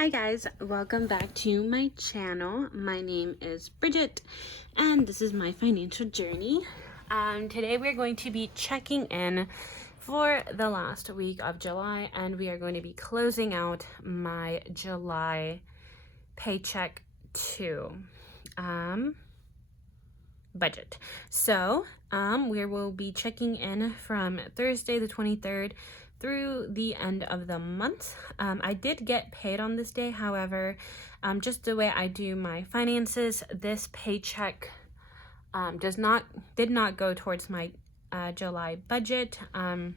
Hi guys, welcome back to my channel. My name is Bridget and this is my financial journey. Today we're going to be checking in for the last week of July, and we are going to be closing out my July Paycheck 2 budget. So we will be checking in from Thursday the 23rd through the end of the month. I did get paid on this day. However, just the way I do my finances, this paycheck did not go towards my July budget. I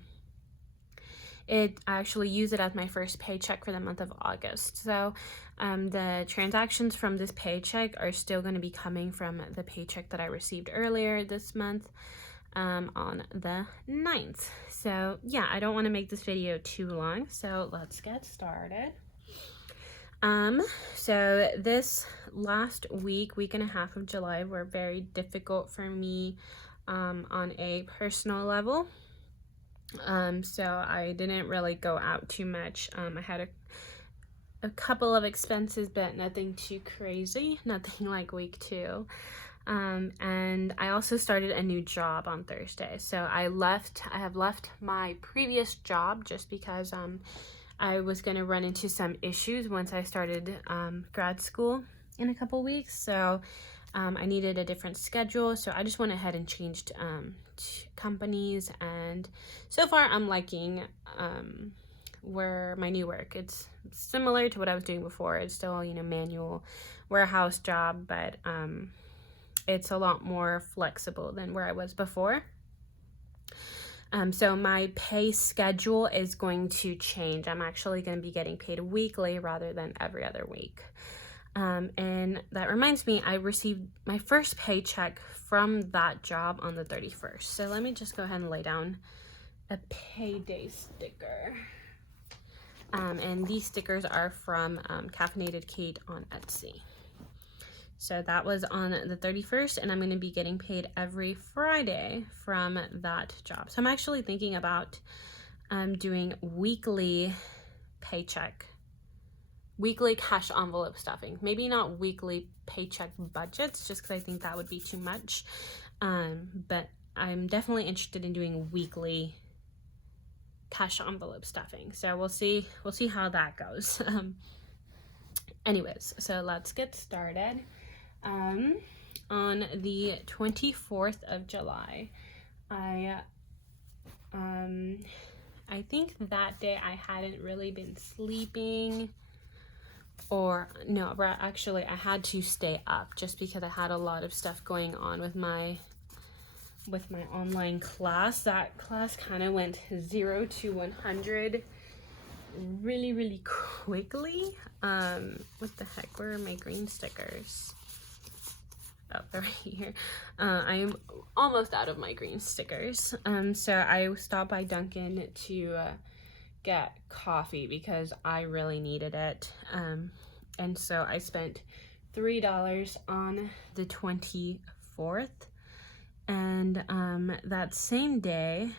actually use it as my first paycheck for the month of August. So the transactions from this paycheck are still going to be coming from the paycheck that I received earlier this month on the 9th. So yeah, I don't want to make this video too long, so let's get started. So this last week and a half of July were very difficult for me on a personal level. So I didn't really go out too much. I had a couple of expenses, but nothing too crazy, nothing like week 2. And I also started a new job on Thursday. So I have left my previous job just because I was going to run into some issues once I started grad school in a couple weeks. So I needed a different schedule. So I just went ahead and changed companies, and so far I'm liking where my new work. It's similar to what I was doing before. It's still, manual warehouse job, but it's a lot more flexible than where I was before. So my pay schedule is going to change. I'm actually going to be getting paid weekly rather than every other week. And that reminds me, I received my first paycheck from that job on the 31st. So let me just go ahead and lay down a payday sticker. And these stickers are from Caffeinated Kate on Etsy. So that was on the 31st, and I'm going to be getting paid every Friday from that job. So I'm actually thinking about doing weekly paycheck, weekly cash envelope stuffing. Maybe not weekly paycheck budgets, just because I think that would be too much. But I'm definitely interested in doing weekly cash envelope stuffing. So we'll see how that goes. Anyways, so let's get started. On the 24th of July, I think that day I hadn't really been sleeping, or no, actually I had to stay up just because I had a lot of stuff going on with my online class. That class kind of went 0 to 100 really quickly. What the heck, where are my green stickers? Oh, they're right here. I'm almost out of my green stickers. So I stopped by Dunkin' to get coffee because I really needed it. And so I spent $3 on the 24th. And that same day,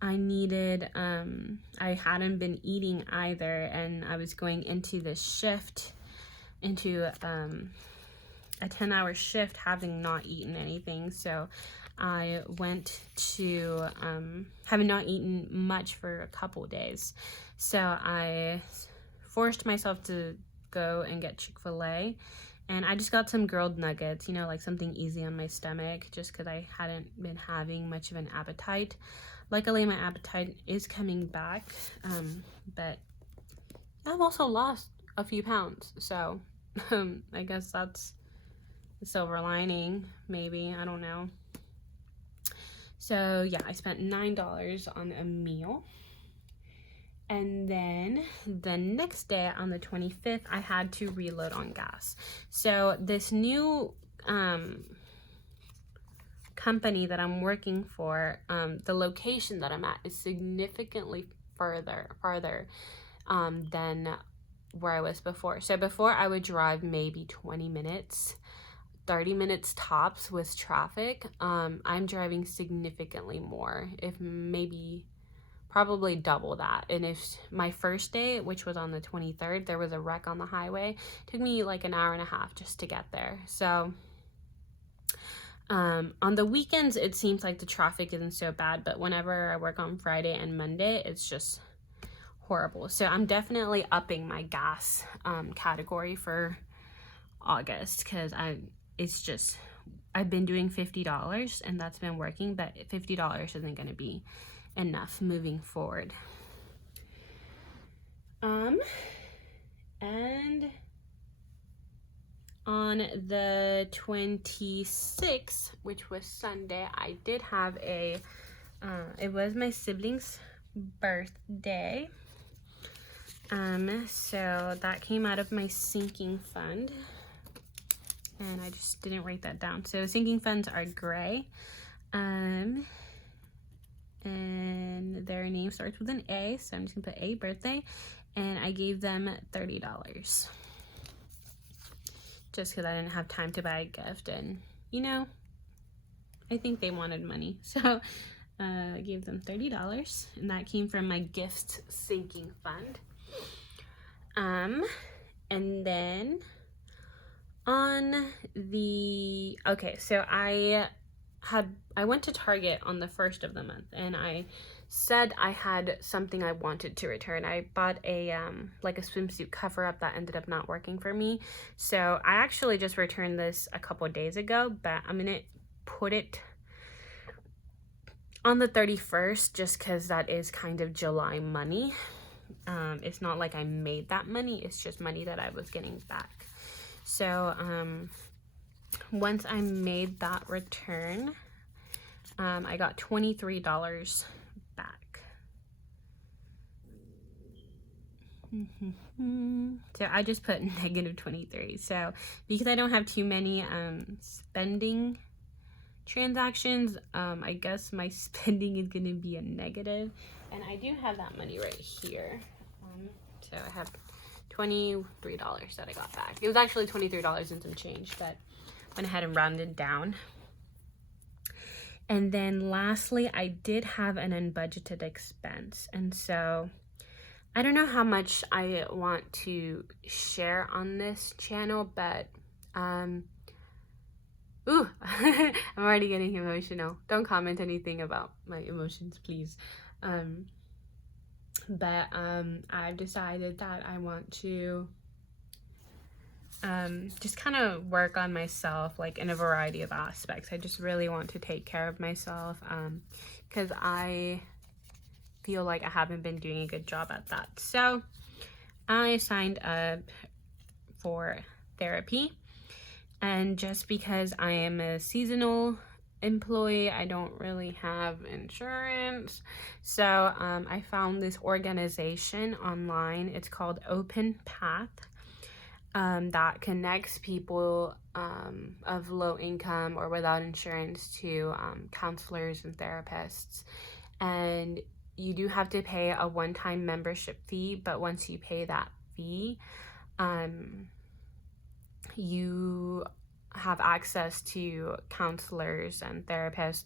I hadn't been eating either, and I was going into this shift, into a 10-hour shift, having not eaten anything. So I went to having not eaten much for a couple days. So I forced myself to go and get Chick-fil-A, and I just got some grilled nuggets, like something easy on my stomach, just because I hadn't been having much of an appetite. Luckily, my appetite is coming back, but I've also lost a few pounds, so I guess that's the silver lining, maybe, I don't know. So yeah, I spent $9 on a meal. And then the next day, on the 25th, I had to reload on gas. So this new company that I'm working for, the location that I'm at is significantly farther than where I was before. So before, I would drive maybe 20 minutes, 30 minutes tops with traffic. I'm driving significantly more, if maybe probably double that. And if my first day, which was on the 23rd, there was a wreck on the highway, it took me like an hour and a half just to get there. So on the weekends, it seems like the traffic isn't so bad, but whenever I work on Friday and Monday, it's just horrible. So I'm definitely upping my gas category for August, because I've been doing $50 and that's been working, but $50 isn't going to be enough moving forward. And on the 26th, which was Sunday, I did have it was my sibling's birthday. So that came out of my sinking fund. And I just didn't write that down. So sinking funds are gray. And their name starts with an A, so I'm just gonna put A birthday. And I gave them $30. Just because I didn't have time to buy a gift, and you know, I think they wanted money. So I gave them $30, and that came from my gift sinking fund. And then on the, okay, so I went to Target on the 1st of the month, and I said I had something I wanted to return. I bought a like a swimsuit cover up that ended up not working for me. So I actually just returned this a couple of days ago, but I'm gonna put it on the 31st just because that is kind of July money. It's not like I made that money, it's just money that I was getting back. So once I made that return, I got $23 back. So I just put negative 23. So because I don't have too many spending transactions, I guess my spending is going to be a negative. And I do have that money right here. So I have $23 that I got back. It was actually $23 and some change, but went ahead and rounded down. And then lastly, I did have an unbudgeted expense. And so I don't know how much I want to share on this channel, but I'm already getting emotional. Don't comment anything about my emotions, please. But I've decided that I want to just kind of work on myself, like in a variety of aspects. I just really want to take care of myself, because I feel like I haven't been doing a good job at that. So I signed up for therapy, and just because I am a seasonal employee, I don't really have insurance. So I found this organization online. It's called Open Path. That connects people of low income or without insurance to counselors and therapists. And you do have to pay a one-time membership fee, but once you pay that fee, you have access to counselors and therapists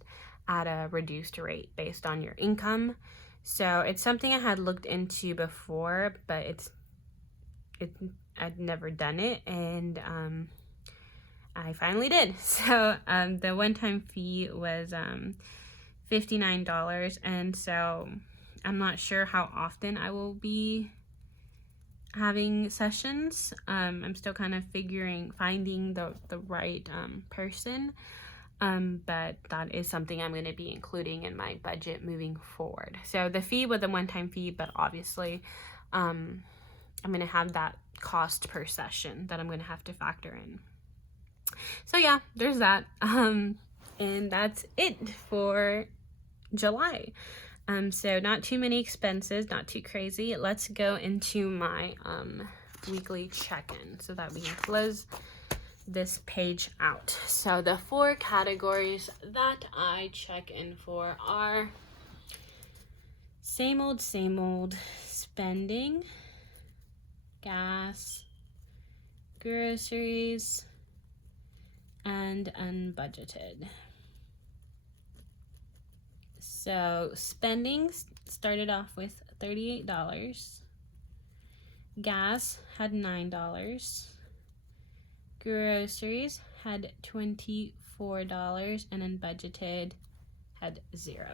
at a reduced rate based on your income. So it's something I had looked into before, but I'd never done it, and I finally did. So the one-time fee was $59, and so I'm not sure how often I will be having sessions. I'm still kind of finding the right person, but that is something I'm going to be including in my budget moving forward. So the fee was a one-time fee, but obviously I'm going to have that cost per session that I'm going to have to factor in. So yeah, there's that. And that's it for July. So not too many expenses, not too crazy. Let's go into my weekly check-in so that we can close this page out. So the 4 categories that I check in for are same old spending, gas, groceries, and unbudgeted. So spending started off with $38. Gas had $9. Groceries had $24, and unbudgeted had 0.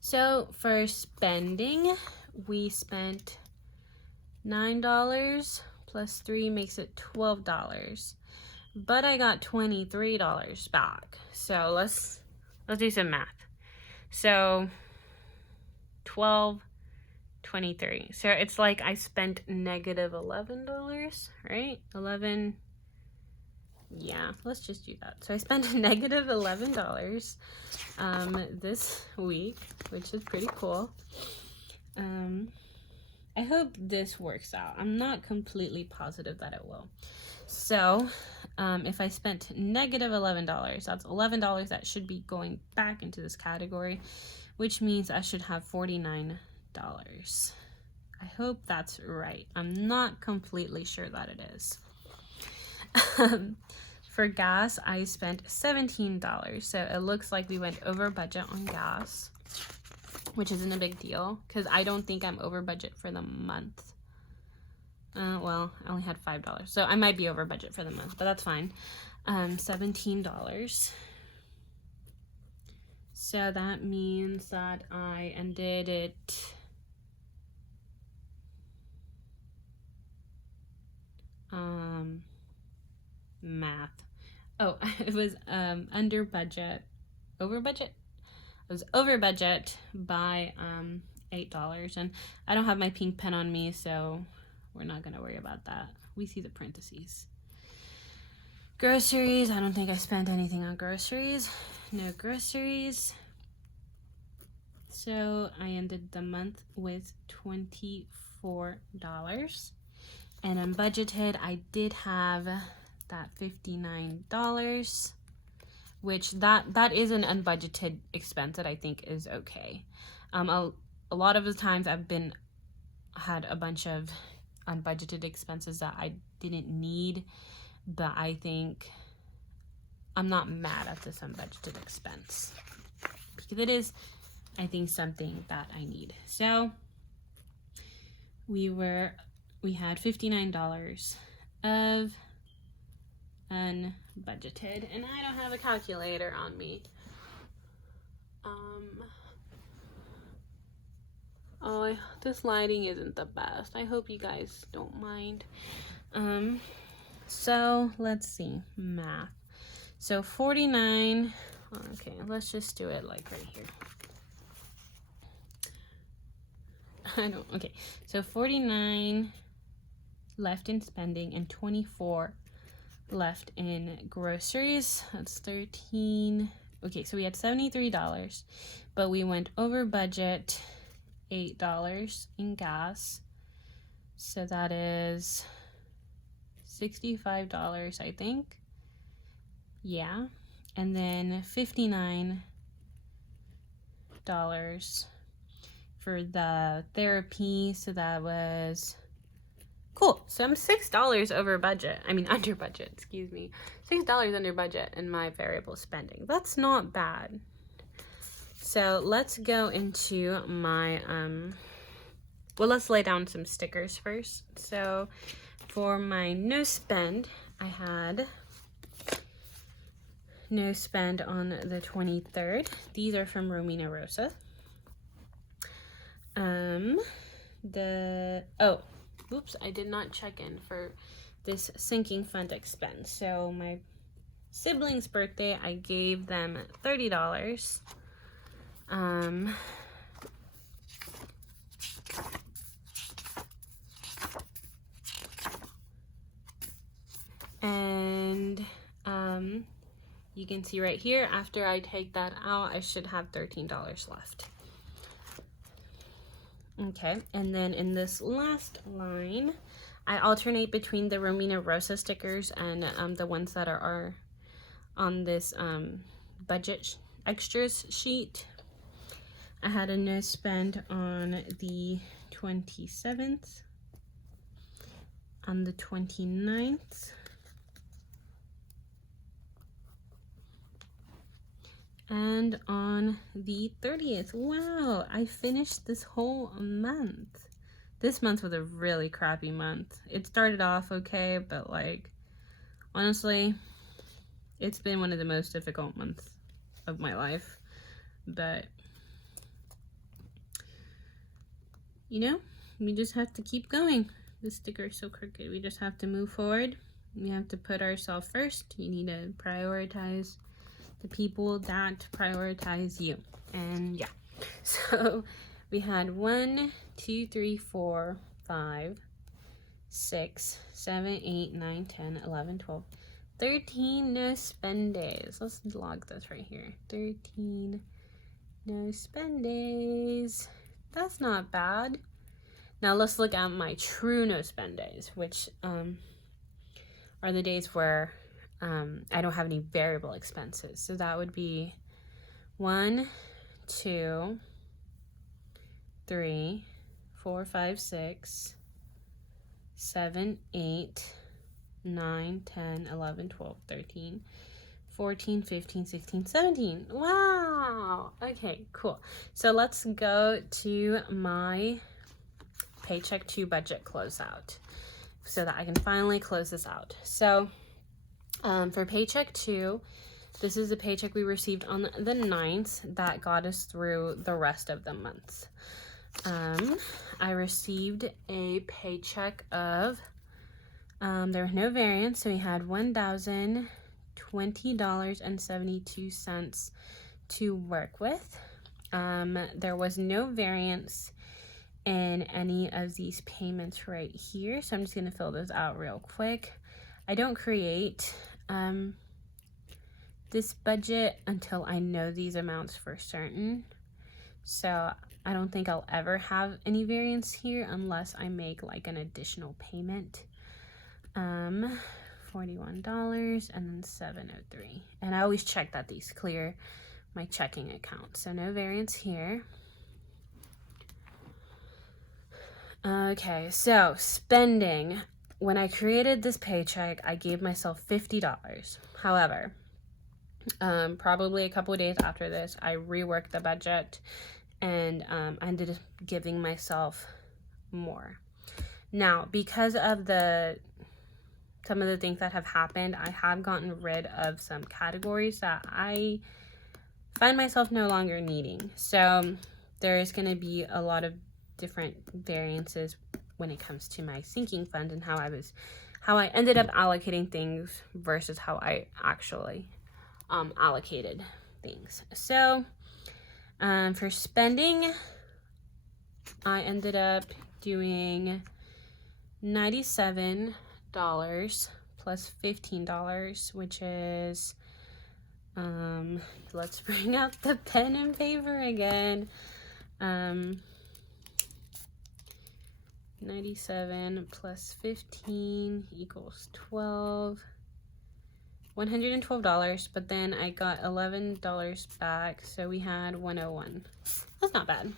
So for spending, we spent $9 plus 3 makes it $12. But I got $23 back. So let's do some math. So 12, 23. So it's like I spent negative $11, right? 11. Yeah, let's just do that. So I spent negative $11 this week, which is pretty cool. I hope this works out. I'm not completely positive that it will. So if I spent negative $11, that's $11 that should be going back into this category, which means I should have $49. I hope that's right. I'm not completely sure that it is. For gas, I spent $17. So it looks like we went over budget on gas, which isn't a big deal because I don't think I'm over budget for the month. Well, I only had $5. So I might be over budget for the month, but that's fine. $17. So that means that I ended it math. Oh, it was under budget, over budget. It was over budget by $8, and I don't have my pink pen on me, so we're not gonna worry about that. We see the parentheses. Groceries, I don't think I spent anything on groceries. No groceries. So I ended the month with $24. And unbudgeted, I did have that $59, which that is an unbudgeted expense that I think is okay. A lot of the times I've had a bunch of unbudgeted expenses that I didn't need, but I think I'm not mad at this unbudgeted expense because it is, I think, something that I need. So we had $59 of unbudgeted, and I don't have a calculator on me. This lighting isn't the best. I hope you guys don't mind. So let's see, math. So 49, okay, let's just do it like right here. Okay, so 49 left in spending and 24 left in groceries. That's 13. Okay, so we had $73, but we went over budget $8 in gas. So that is $65, I think. Yeah. And then $59 for the therapy. So that was cool. So I'm $6 over budget. I mean, under budget, excuse me. $6 under budget in my variable spending. That's not bad. So let's go into my, well, let's lay down some stickers first. So for my no spend, I had no spend on the 23rd. These are from Romina Rosa. Oops, I did not check in for this sinking fund expense. So my sibling's birthday, I gave them $30. And you can see right here, after I take that out, I should have $13 left. Okay, and then in this last line, I alternate between the Romina Rosa stickers and the ones that are on this budget extras sheet. I had a no spend on the 27th, on the 29th, And on the 30th, wow, I finished this whole month. This month was a really crappy month. It started off okay, but like, honestly, it's been one of the most difficult months of my life. But, you know, we just have to keep going. This sticker is so crooked. We just have to move forward. We have to put ourselves first. You need to prioritize the people that prioritize you. And yeah, so we had 1, 2, 3, 4, 5, 6, 7, 8, 9, 10, 11, 12, 13 no spend days. Let's log this right here. 13 no spend days. That's not bad. Now let's look at my true no spend days, which are the days where I don't have any variable expenses. So that would be 1, 2, 3, 4, 5, 6, 7, 8, 9, 10, 11, 12, 13, 14, 15, 16, 17. Wow. Okay, cool. So let's go to my Paycheck 2 budget closeout so that I can finally close this out. So for Paycheck 2, this is the paycheck we received on the 9th that got us through the rest of the month. I received a paycheck of, there was no variance, so we had $1,020.72 to work with. There was no variance in any of these payments right here, so I'm just going to fill those out real quick. I don't create this budget until I know these amounts for certain, so I don't think I'll ever have any variance here unless I make like an additional payment. $41 and then $703, and I always check that these clear my checking account, so no variance here. Okay, so spending. When I created this paycheck, I gave myself $50. However, probably a couple of days after this, I reworked the budget and I ended up giving myself more. Now, because of some of the things that have happened, I have gotten rid of some categories that I find myself no longer needing. So there is going to be a lot of different variances when it comes to my sinking fund and how I ended up allocating things versus how I actually allocated things. So for spending, I ended up doing $97 plus $15, which is let's bring out the pen and paper again. 97 plus 15 equals $112, but then I got $11 back, so we had $101. That's not bad.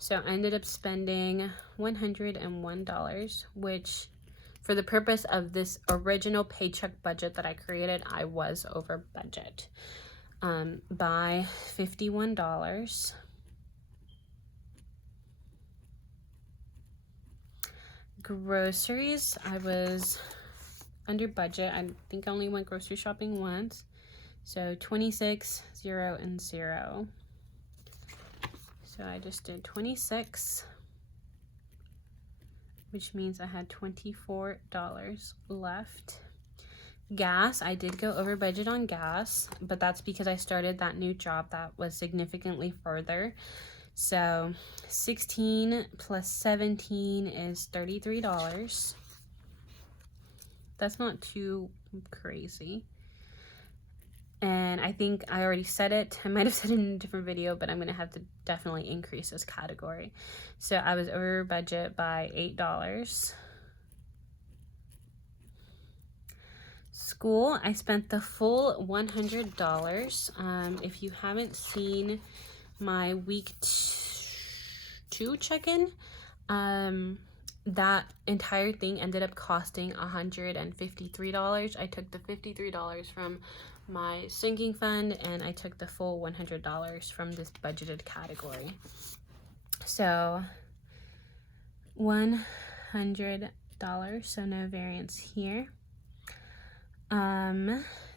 So I ended up spending $101, which for the purpose of this original paycheck budget that I created, I was over budget by $51. Groceries, I was under budget. I think I only went grocery shopping once. So 26, 0, and 0. So I just did 26, which means I had $24 left. Gas, I did go over budget on gas, but that's because I started that new job that was significantly further. So 16 plus 17 is $33. That's not too crazy. And I think I already said it. I might have said it in a different video, but I'm going to have to definitely increase this category. So I was over budget by $8. School, I spent the full $100. If you haven't seen my week 2 check-in, that entire thing ended up costing $153. I took the $53 from my sinking fund, and I took the full $100 from this budgeted category. So $100, so no variance here.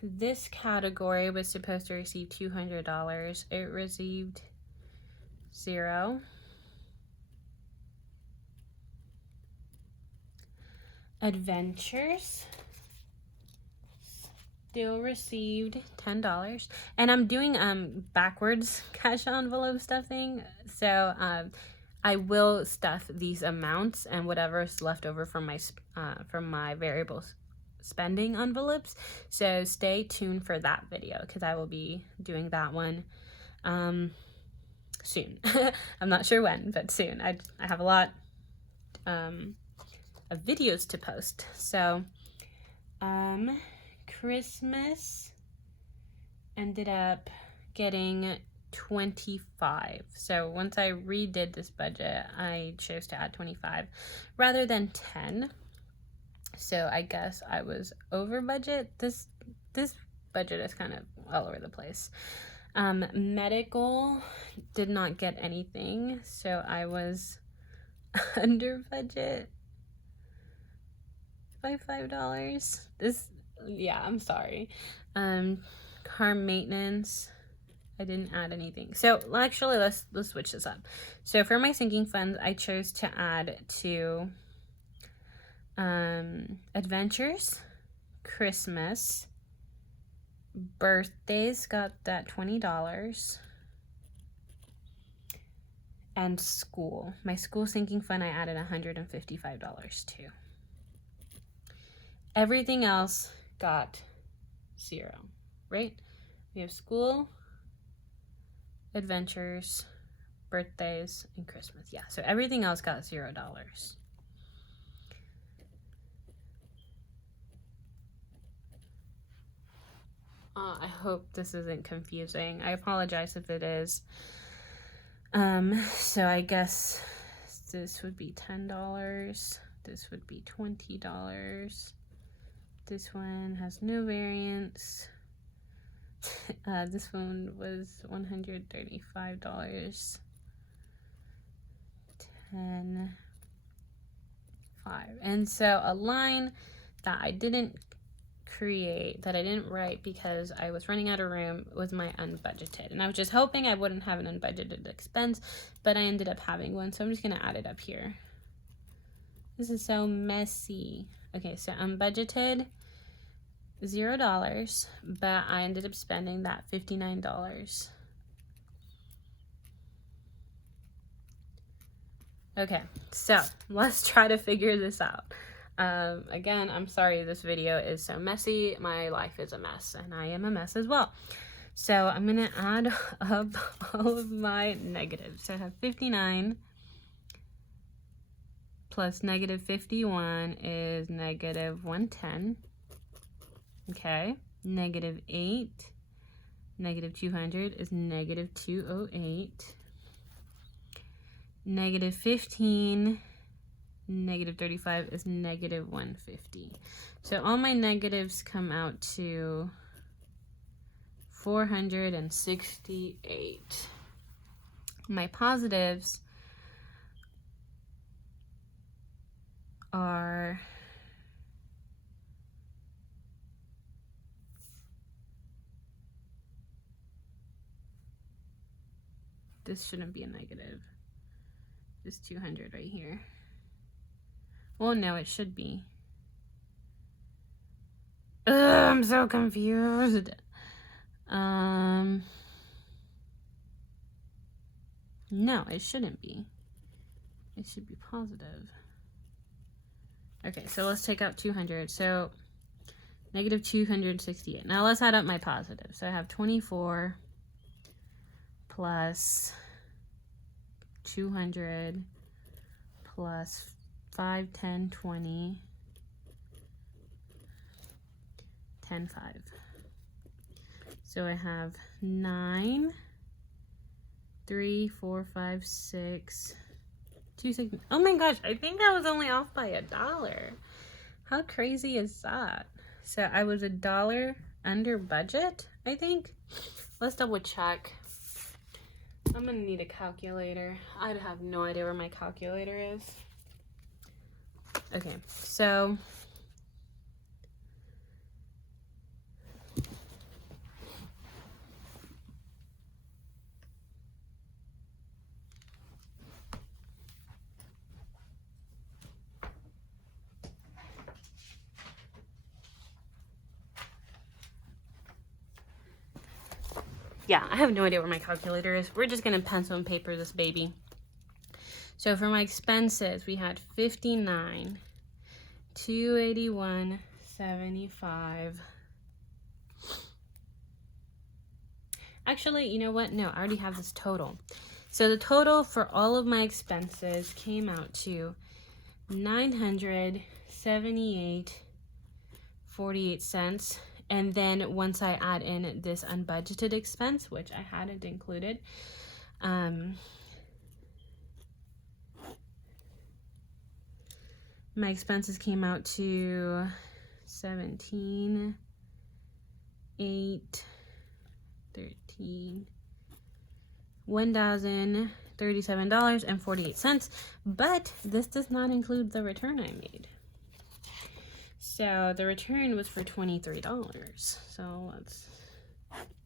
This category was supposed to receive $200. It received 0. Adventures still received $10, and I'm doing backwards cash envelope stuffing, so I will stuff these amounts and whatever's left over from my variable spending envelopes. So stay tuned for that video because I will be doing that one soon. I'm not sure when, but soon. I have a lot of videos to post. So Christmas ended up getting 25. So once I redid this budget, I chose to add 25 rather than 10. So I guess I was over budget. This budget is kind of all over the place. Medical did not get anything, so I was under budget by $5. I'm sorry. Car maintenance, I didn't add anything. So actually, let's switch this up. So for my sinking funds, I chose to add to adventures, Christmas, birthdays got that $20, and school. My school sinking fund, I added $155 to. Everything else got 0, right? We have school, adventures, birthdays, and Christmas. Yeah, so everything else got $0. I hope this isn't confusing. I apologize if it is. So I guess this would be $10. This would be $20. This one has no variance. This one was $135. 10, 5. And so a line that I didn't write because I was running out of room was my unbudgeted. And I was just hoping I wouldn't have an unbudgeted expense, but I ended up having one. So I'm just going to add it up here. This is so messy. Okay, so unbudgeted, $0, but I ended up spending that $59. Okay, so let's try to figure this out. Again, I'm sorry this video is so messy. My life is a mess, and I am a mess as well. So I'm going to add up all of my negatives. So I have 59 plus negative 51 is negative 110. Okay, negative 8, negative 200 is negative 208. Negative 15, negative 35 is negative 150. So all my negatives come out to 468. My positives are this shouldn't be a negative. This 200 right here. Well, no, it should be. Ugh, I'm so confused. No, it shouldn't be. It should be positive. Okay, so let's take out 200. So negative 268. Now let's add up my positives. So I have 24 plus 200 plus 5, 10, 20, 10, 5. So I have 9, 3, 4, 5, 6, 2, 6. Oh my gosh, I think I was only off by $1. How crazy is that? So I was $1 under budget, I think. Let's double check. I'm gonna need a calculator. I have no idea where my calculator is. Okay, so yeah, I have no idea where my calculator is. We're just gonna pencil and paper this baby. So for my expenses, we had 59, 281, 75. Actually, you know what? No, I already have this total. So the total for all of my expenses came out to $978.48. And then once I add in this unbudgeted expense, which I hadn't included, my expenses came out to $1,037.48, but this does not include the return I made. So the return was for $23. So let's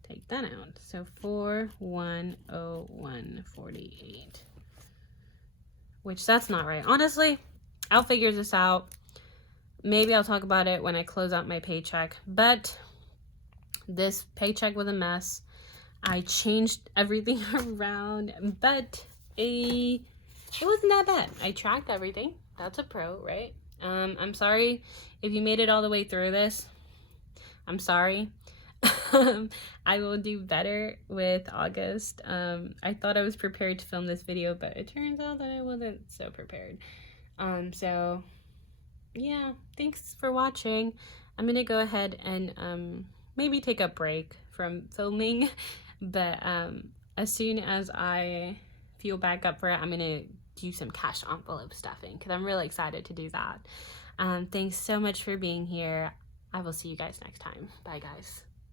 take that out. So $4,101.48, which that's not right. Honestly, I'll figure this out. Maybe I'll talk about it when I close out my paycheck, but this paycheck was a mess. I changed everything around, but it wasn't that bad. I tracked everything. That's a pro, right? I'm sorry if you made it all the way through this. I'm sorry. I will do better with August. I thought I was prepared to film this video, but it turns out that I wasn't so prepared. So yeah, thanks for watching. I'm gonna go ahead and maybe take a break from filming, but as soon as I feel back up for it, I'm gonna do some cash envelope stuffing because I'm really excited to do that. Thanks so much for being here. I will see you guys next time. Bye, guys.